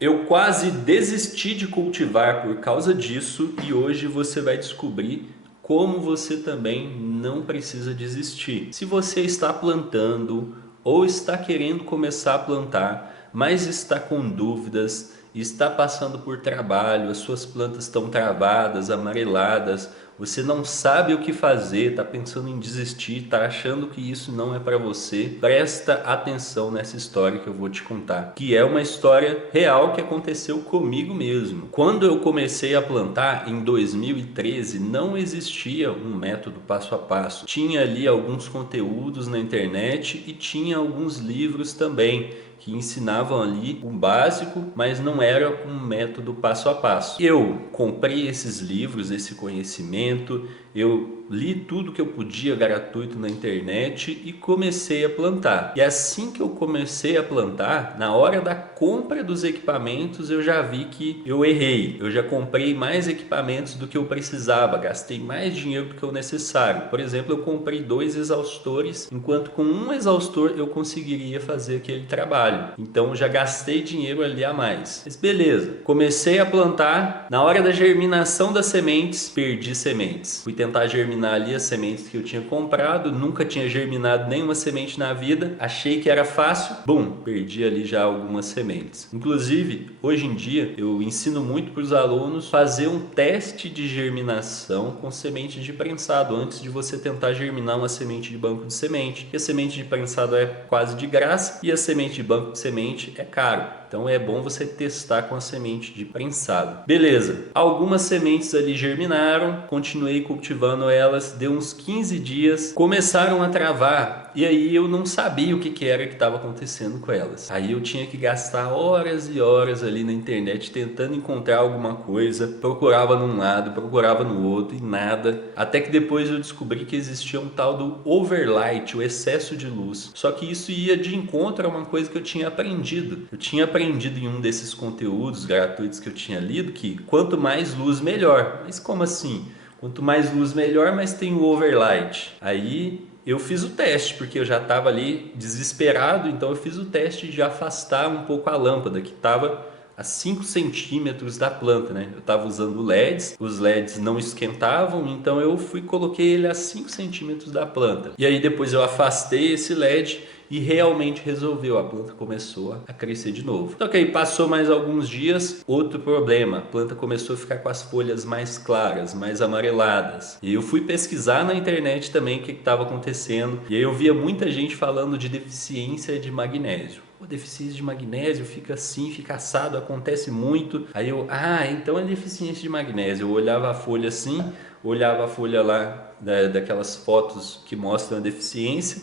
Eu quase desisti de cultivar por causa disso e hoje você vai descobrir como você também não precisa desistir. Se você está plantando ou está querendo começar a plantar, mas está com dúvidas, está passando por trabalho, as suas plantas estão travadas, amareladas, você não sabe o que fazer, está pensando em desistir, está achando que isso não é para você, presta atenção nessa história que eu vou te contar, que é uma história real que aconteceu comigo mesmo. Quando eu comecei a plantar em 2013, não existia um método passo a passo. Tinha ali alguns conteúdos na internet e tinha alguns livros também que ensinavam ali o básico, mas não era um método passo a passo. Eu comprei esses livros, esse conhecimento, eu li tudo que eu podia gratuito na internet e comecei a plantar. E assim que eu comecei a plantar, na hora da compra dos equipamentos, eu já vi que eu errei. Eu já comprei mais equipamentos do que eu precisava, gastei mais dinheiro do que o necessário. Por exemplo, eu comprei 2 exaustores, enquanto com um exaustor eu conseguiria fazer aquele trabalho. Então já gastei dinheiro ali a mais. Mas beleza, comecei a plantar. Na hora da germinação das sementes, perdi sementes. Fui tentar germinar ali as sementes que eu tinha comprado, nunca tinha germinado nenhuma semente na vida, achei que era fácil, bum, perdi ali já algumas sementes. Inclusive, hoje em dia, eu ensino muito para os alunos fazer um teste de germinação com semente de prensado, antes de você tentar germinar uma semente de banco de semente, porque a semente de prensado é quase de graça e a semente de banco de semente é caro. Então é bom você testar com a semente de prensado. Beleza, algumas sementes ali germinaram, continuei cultivando elas, deu uns 15 dias, começaram a travar e aí eu não sabia o que era que estava acontecendo com elas. Aí eu tinha que gastar horas e horas ali na internet tentando encontrar alguma coisa, procurava num lado, procurava no outro e nada. Até que depois eu descobri que existia um tal do overlight, o excesso de luz. Só que isso ia de encontro a uma coisa que eu tinha aprendido. Eu tinha aprendido em um desses conteúdos gratuitos que eu tinha lido que quanto mais luz melhor. Mas como assim? Quanto mais luz melhor, mas tem o overlight. Aí eu fiz o teste, porque eu já estava ali desesperado, então eu fiz o teste de afastar um pouco a lâmpada, que estava a 5 centímetros da planta, né? Eu estava usando LEDs, os LEDs não esquentavam, então eu coloquei ele a 5 centímetros da planta. E aí depois eu afastei esse LED e realmente resolveu, a planta começou a crescer de novo. Só que aí passou mais alguns dias, outro problema, a planta começou a ficar com as folhas mais claras, mais amareladas. E eu fui pesquisar na internet também o que estava acontecendo, e aí eu via muita gente falando de deficiência de magnésio. O deficiência de magnésio fica assim, fica assado, acontece muito. Aí eu, então é deficiência de magnésio. Eu olhava a folha assim, olhava a folha lá daquelas fotos que mostram a deficiência.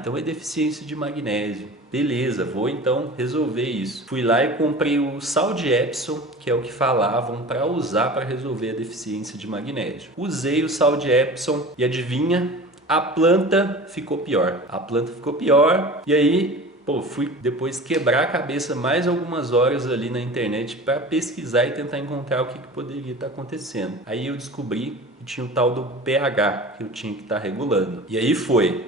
Então é deficiência de magnésio. Beleza, vou então resolver isso. Fui lá e comprei o sal de Epsom, que é o que falavam para usar para resolver a deficiência de magnésio. Usei o sal de Epsom e adivinha? A planta ficou pior. A planta ficou pior e aí fui depois quebrar a cabeça mais algumas horas ali na internet para pesquisar e tentar encontrar o que poderia estar acontecendo. Aí eu descobri que tinha o tal do pH que eu tinha que estar regulando. E aí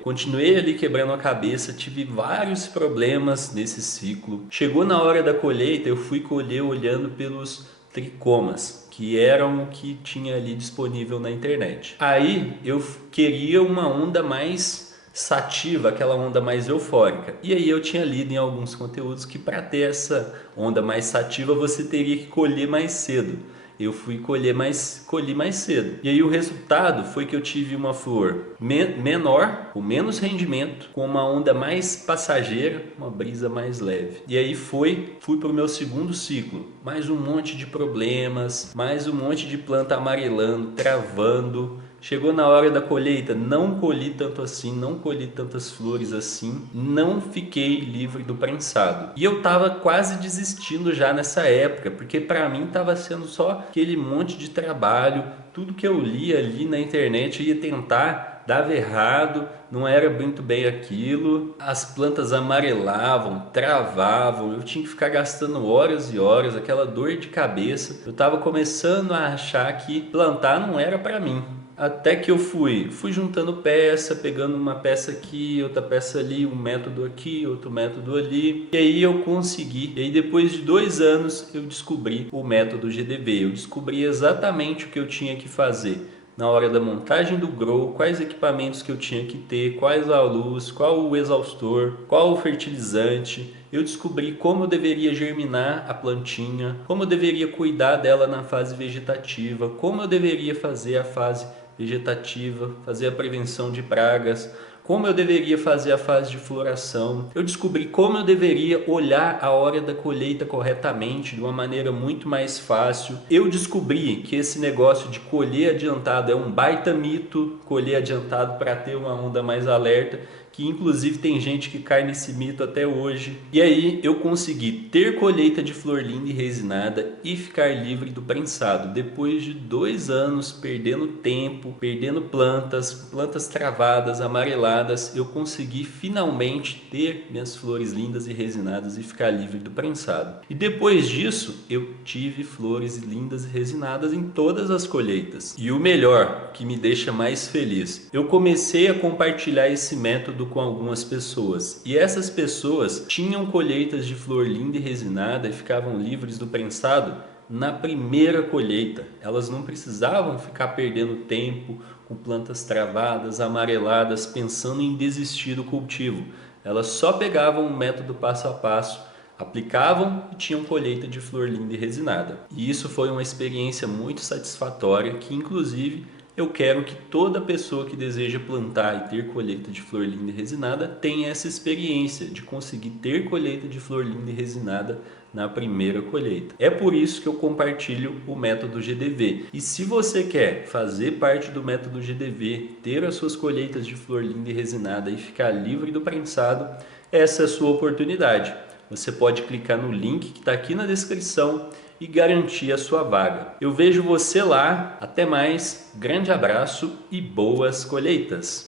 continuei ali quebrando a cabeça, tive vários problemas nesse ciclo. Chegou na hora da colheita, eu fui colher olhando pelos tricomas, que eram o que tinha ali disponível na internet. Aí eu queria uma onda mais sativa, aquela onda mais eufórica. E aí eu tinha lido em alguns conteúdos que para ter essa onda mais sativa você teria que colher mais cedo. Eu fui colhi mais cedo. E aí o resultado foi que eu tive uma flor menor, com menos rendimento, com uma onda mais passageira, uma brisa mais leve. E aí fui para o meu segundo ciclo. Mais um monte de problemas, mais um monte de planta amarelando, travando. Chegou na hora da colheita, não colhi tanto assim, não colhi tantas flores assim, não fiquei livre do prensado. E eu tava quase desistindo já nessa época, porque para mim tava sendo só aquele monte de trabalho, tudo que eu li ali na internet eu ia tentar, dava errado, não era muito bem aquilo, as plantas amarelavam, travavam, eu tinha que ficar gastando horas e horas, aquela dor de cabeça. Eu tava começando a achar que plantar não era para mim. Até que eu fui juntando peça, pegando uma peça aqui, outra peça ali, um método aqui, outro método ali. E aí eu consegui. E aí depois de 2 anos eu descobri o método GDV. Eu descobri exatamente o que eu tinha que fazer na hora da montagem do grow, quais equipamentos que eu tinha que ter, quais a luz, qual o exaustor, qual o fertilizante. Eu descobri como eu deveria germinar a plantinha, como eu deveria cuidar dela na fase vegetativa, como eu deveria fazer a fase vegetativa, fazer a prevenção de pragas, como eu deveria fazer a fase de floração. Eu descobri como eu deveria olhar a hora da colheita corretamente, de uma maneira muito mais fácil. Eu descobri que esse negócio de colher adiantado é um baita mito, colher adiantado para ter uma onda mais alerta, que inclusive tem gente que cai nesse mito até hoje. E aí eu consegui ter colheita de flor linda e resinada e ficar livre do prensado. Depois de 2 anos perdendo tempo, perdendo plantas travadas, amareladas, eu consegui finalmente ter minhas flores lindas e resinadas e ficar livre do prensado. E depois disso eu tive flores lindas e resinadas em todas as colheitas. E o melhor, que me deixa mais feliz, eu comecei a compartilhar esse método com algumas pessoas. E essas pessoas tinham colheitas de flor linda e resinada e ficavam livres do prensado na primeira colheita. Elas não precisavam ficar perdendo tempo com plantas travadas, amareladas, pensando em desistir do cultivo. Elas só pegavam o método passo a passo, aplicavam e tinham colheita de flor linda e resinada. E isso foi uma experiência muito satisfatória que, inclusive, eu quero que toda pessoa que deseja plantar e ter colheita de flor linda e resinada tenha essa experiência de conseguir ter colheita de flor linda e resinada na primeira colheita. É por isso que eu compartilho o método GDV. E se você quer fazer parte do método GDV, ter as suas colheitas de flor linda e resinada e ficar livre do prensado, essa é a sua oportunidade. Você pode clicar no link que está aqui na descrição e garantir a sua vaga. Eu vejo você lá. Até mais, grande abraço e boas colheitas!